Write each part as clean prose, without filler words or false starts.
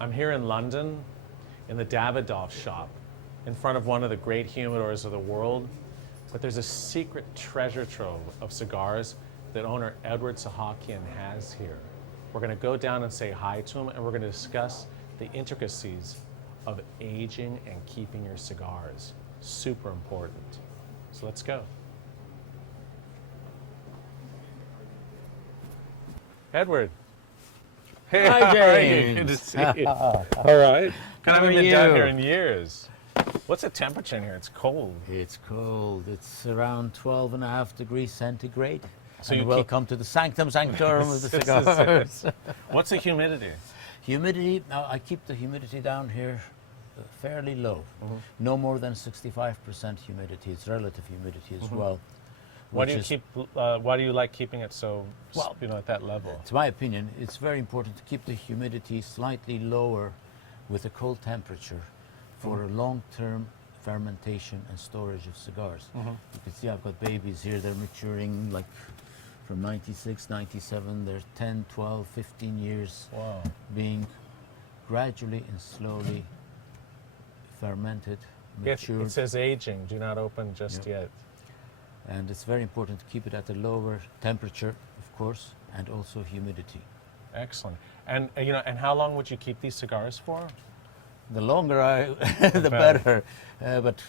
I'm here in London in the Davidoff Shop in front of one of the great humidors of the world, but there's a secret treasure trove of cigars that owner Edward Sahakian has here. We're going to go down and say hi to him, and we're going to discuss the intricacies of aging and keeping your cigars. Super important. So let's go. Edward. Hey, Hi, how are you? James. Good to see you. All right. I haven't been down you? here in years. What's the temperature in here? It's cold. It's cold. It's around 12.5 degrees centigrade. So And you welcome to the sanctum sanctorum of the This is cigars. What's the humidity? Humidity, now I keep the humidity down here fairly low. No more than 65% humidity. It's relative humidity as well. Why do which you is- keep? Why do you like keeping it so? Well, at that level. To my opinion, it's very important to keep the humidity slightly lower with a cold temperature for a long-term fermentation and storage of cigars. You can see I've got babies here. They're maturing like from 96, 97. They're 10, 12, 15 years Wow. being gradually and slowly fermented, Yes, matured. it says aging. Do not open just yet. And it's very important to keep it at a lower temperature, of course, and also humidity. Excellent. And and how long would you keep these cigars for? The longer the better. But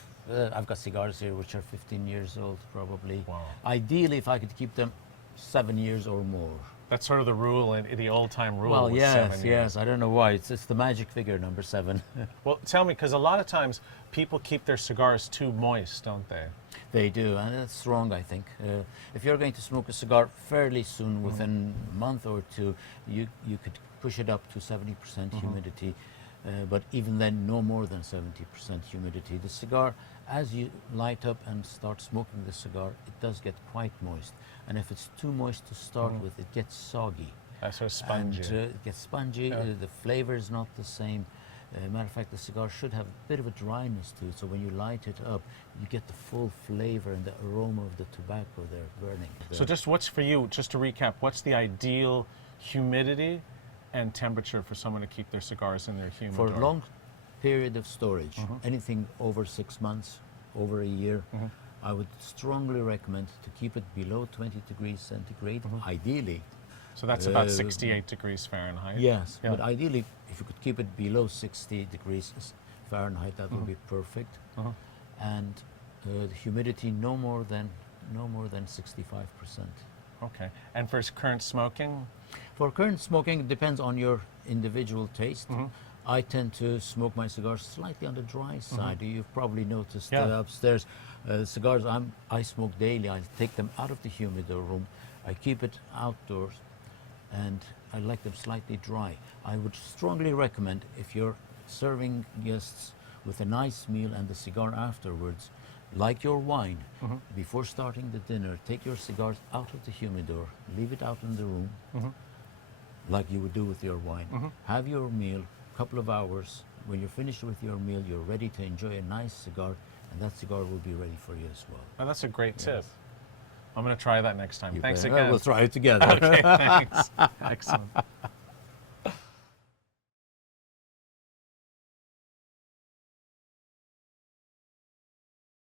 I've got cigars here which are 15 years old, probably. Wow. Ideally, if I could keep them 7 years or more. That's sort of the rule in the old-time rule. Well, was yes, 7 years. yes. I don't know why. It's the magic figure, number 7. Well, tell me, because a lot of times people keep their cigars too moist, don't they? They do, and that's wrong, I think. If you're going to smoke a cigar fairly soon, within a month or two, you could push it up to 70% humidity. But even then, no more than 70% humidity. The cigar, as you light up and start smoking the cigar, it does get quite moist. And if it's too moist to start with, it gets soggy. That's sort of spongy. And it gets spongy. The flavor is not the same. Matter of fact, the cigar should have a bit of a dryness to it. So when you light it up, you get the full flavor and the aroma of the tobacco there burning. So just what's for you, just to recap, what's the ideal humidity and temperature for someone to keep their cigars in their humidor? For a long period of storage, anything over 6 months, over a year, I would strongly recommend to keep it below 20 degrees centigrade, ideally. So that's about 68 degrees Fahrenheit. Yes, Yeah. but ideally, if you could keep it below 60 degrees Fahrenheit, that would be perfect. And the humidity no more than 65%. Okay. And for current smoking? For current smoking, it depends on your individual taste. I tend to smoke my cigars slightly on the dry side. You've probably noticed upstairs. Cigars I smoke daily. I take them out of the humidor room. I keep it outdoors, and I like them slightly dry. I would strongly recommend, if you're serving guests with a nice meal and the cigar afterwards, like your wine, before starting the dinner, take your cigars out of the humidor, leave it out in the room, like you would do with your wine. Have your meal, couple of hours. When you're finished with your meal, you're ready to enjoy a nice cigar, and that cigar will be ready for you as well. Oh, that's a great tip. I'm going to try that next time. You Thanks can- again. We'll try it together. Okay, thanks. Excellent.